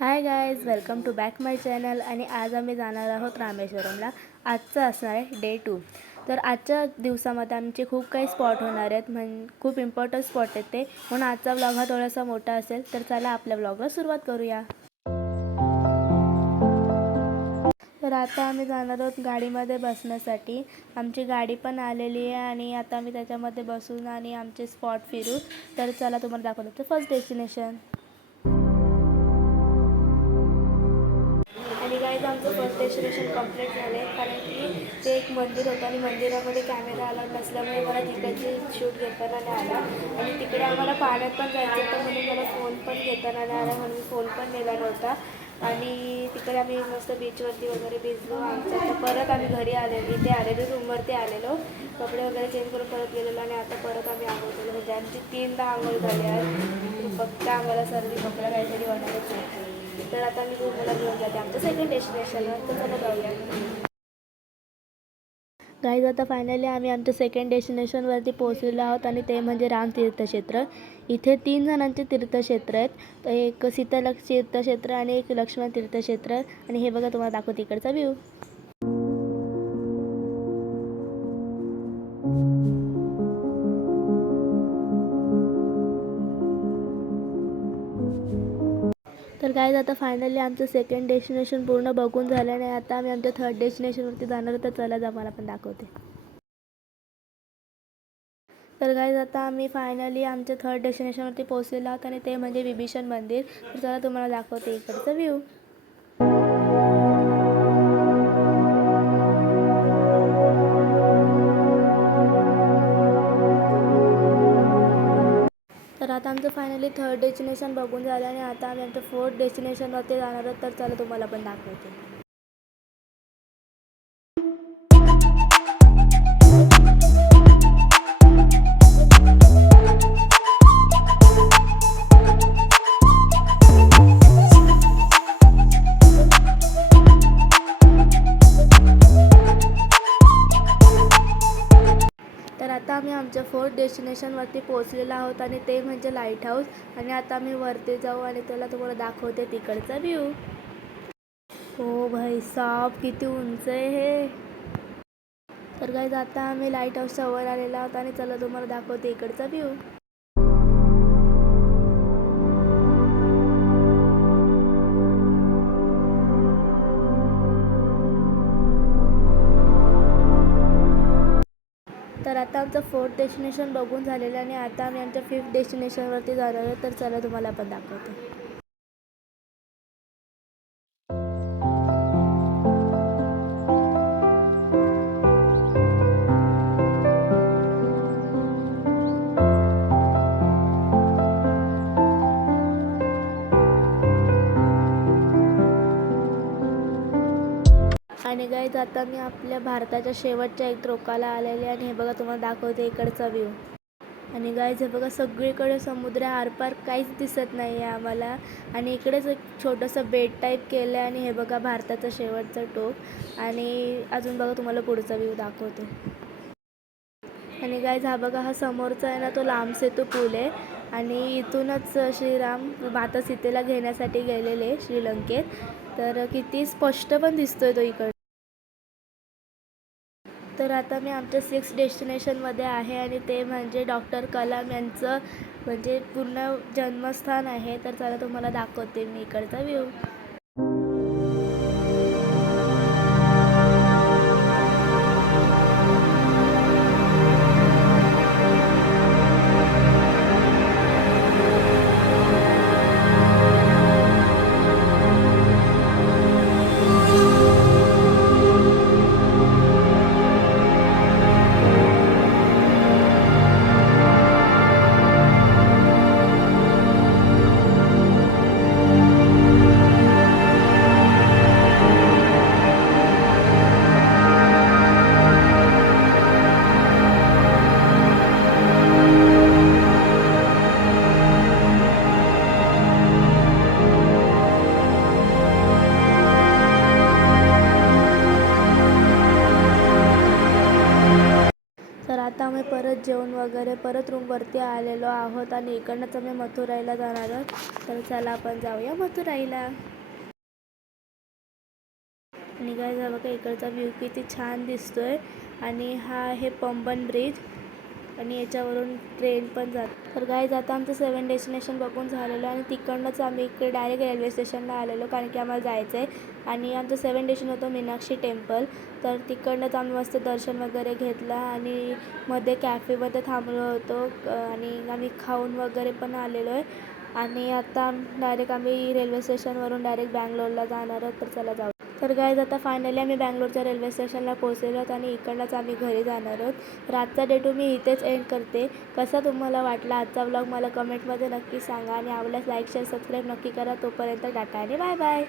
High guys, welcome to back my channel. आणि आज आम्ही जाणार आहोत रामेश्वरमला. आजचं असणार आहे डे 2. तर आजच्या दिवसामध्ये आमचे खूप काही स्पॉट होणार आहेत, खूप इम्पॉर्टंट स्पॉट आहेत ते. म्हणून आजचा व्लॉग हा थोडासा मोठा असेल. तर चला आपल्या व्लॉगला सुरुवात करूया. तर आता आम्ही जाणार आहोत गाडीमध्ये बसण्यासाठी. आमची गाडी पण आलेली आहे आणि आता आम्ही त्याच्यामध्ये बसून आणि आमचे स्पॉट फिरू. तर चला तुम्हाला दाखवतो फर्स्ट डेस्टिनेशन. आणि गाईज आमचं फर्स्ट डेस्टिनेशन कंप्लीट झालं आहे, कारण की ते एक मंदिर होतं आणि मंदिरामध्ये कॅमेरा अलाउड नसल्यामुळे मला तिकडचे शूट घेताना नाही आला. आणि तिकडे आम्हाला पाण्यात पण जायचं होतं म्हणून मला फोन पण घेताना नाही आला, म्हणून मी फोन पण नेला नव्हता. आणि तिकडे आम्ही मस्त बीचवरती वगैरे भिजलो. आमचं परत आम्ही घरी आलेलो, इथे आलेलो, रूमवरती आलेलो, कपडे वगैरे चेंज करून परत गेलेलो. आणि आता परत आम्ही आंघोळ केलो, म्हणजे आमची 3दा आंघोळ झाली आहे. फक्त आम्हाला सर्दी खोकला काहीतरी होणारच आहे. तर आता मी रूमला घेऊन जाते आमचं सेकंड डेस्टिनेशनवर. तर चला जाऊया. गाईज आता फायनली आम्ही आमच्या सेकंड डेस्टिनेशनवरती पोहोचलेलो आहोत आणि ते म्हणजे राम तीर्थक्षेत्र. इथे 3 जणांचे तीर्थक्षेत्र आहेत. तर एक सीतालक्ष तीर्थक्षेत्र आणि एक लक्ष्मण तीर्थक्षेत्र. आणि हे बघा तुम्हाला दाखवते इकडचा व्ह्यू. तर गाईज आता फायनली आमचं सेकंड डेस्टिनेशन पूर्ण बघून झाल्याने आता आम्ही आमच्या थर्ड डेस्टिनेशनवरती जाणार. तर चला जा, मला पण दाखवते. तर गाईज आता आम्ही फायनली आमच्या थर्ड डेस्टिनेशनवरती पोहोचलेलो आहोत आणि ते म्हणजे विभीषण मंदिर. तर चला तुम्हाला दाखवते इकडचा व्ह्यू. तर आता आमचं फायनली थर्ड डेस्टिनेशन बघून झालं आणि आता आम्ही आमच्या फोर्थ डेस्टिनेशनवरती जाणार आहोत. तर चला तुम्हाला पण दाखवते. तर आता आम्ही आमच्या फोर्थ डेस्टिनेशनवरती पोहोचलेलो आहोत आणि ते म्हणजे लाईट हाऊस. आणि आता आम्ही वरती जाऊ आणि तुम्हाला दाखवते तिकडचा व्ह्यू. हो भाई साहब, किती उंच आहे हे. तर गाईज आता आम्ही लाईट हाऊसच्या वर आलेलो आहोत आणि चला तुम्हाला दाखवते इकडचा व्ह्यू. तर आता आमचं फोर्थ डेस्टिनेशन बघून झालेलं आणि आता आम्ही आमच्या फिफ्थ डेस्टिनेशनवरती जाणार आहोत. तर चला तुम्हाला पण दाखवते. आणि गाईज आता मी आपल्या भारताच्या शेवटच्या एक टोकाला आलेले आणि हे बघा तुम्हाला दाखवते इकडचा व्ह्यू. आणि गाईज हे बघा सगळीकडे समुद्र, आरपार काहीच दिसत नाही आहे आम्हाला. आणि इकडेच एक छोटंसं बेट टाईप केलं आहे आणि हे बघा भारताचं शेवटचं टोक. आणि अजून बघा तुम्हाला पुढचा व्ह्यू दाखवते. आणि गाईज हा बघा, हा समोरचा आहे ना तो लांब सेतू पूल आहे. आणि इथूनच श्रीराम माता सीतेला घेण्यासाठी गेलेले श्रीलंकेत. तर किती स्पष्ट पण दिसतोय तो इकडे. तर आता मी आमच्या 6th डेस्टिनेशनमध्ये आहे आणि ते म्हणजे डॉक्टर कलाम यांचं म्हणजे पूर्ण जन्मस्थान आहे. तर चला तुम्हाला दाखवते मी इकडचा व्ह्यू. तर आता आम्ही परत जेवण वगैरे परत रूमवरती आलेलो आहोत आणि इकडनंच आम्ही मथुराईला जाणार आहोत. तर चला आपण जाऊया मथुराईला. आणि गाईज हा बघा इकडचा व्ह्यू किती छान दिसतोय. आणि हा आहे पंबन ब्रिज आणि याच्यावरून ट्रेन पण जाते. तर गाईज आता आमचं 7 डेस्टिनेशन बघून झालेलं आणि तिकडनंच आम्ही इकडे डायरेक्ट रेल्वे स्टेशनला आलेलो, कारण की आम्हाला जायचं आहे. आणि आमचं 7 डेस्टिनेशन होतं मीनाक्षी टेम्पल. तर तिकडनंच आम्ही मस्त दर्शन वगैरे घेतलं आणि मध्ये कॅफेमध्ये थांबलो होतो आणि आम्ही खाऊन वगैरे पण आलेलो आहे. आणि आता डायरेक्ट आम्ही रेल्वे स्टेशनवरून डायरेक्ट बँगलोरला जाणार आहोत. तर चला जाऊ. तर गाईज आता फायनली आम्ही बँगलोरच्या रेल्वे स्टेशनला पोहोचलेलो आहोत आणि इकडनंच आम्ही घरी जाणार आहोत. तर आजचा डे मी इथेच एंड करते. कसा तुम्हाला वाटला आजचा व्लॉग मला कमेंटमध्ये नक्की सांगा आणि आवडल्यास लाईक शेअर सबस्क्राईब नक्की करा. तोपर्यंत टाटा आणि बाय बाय.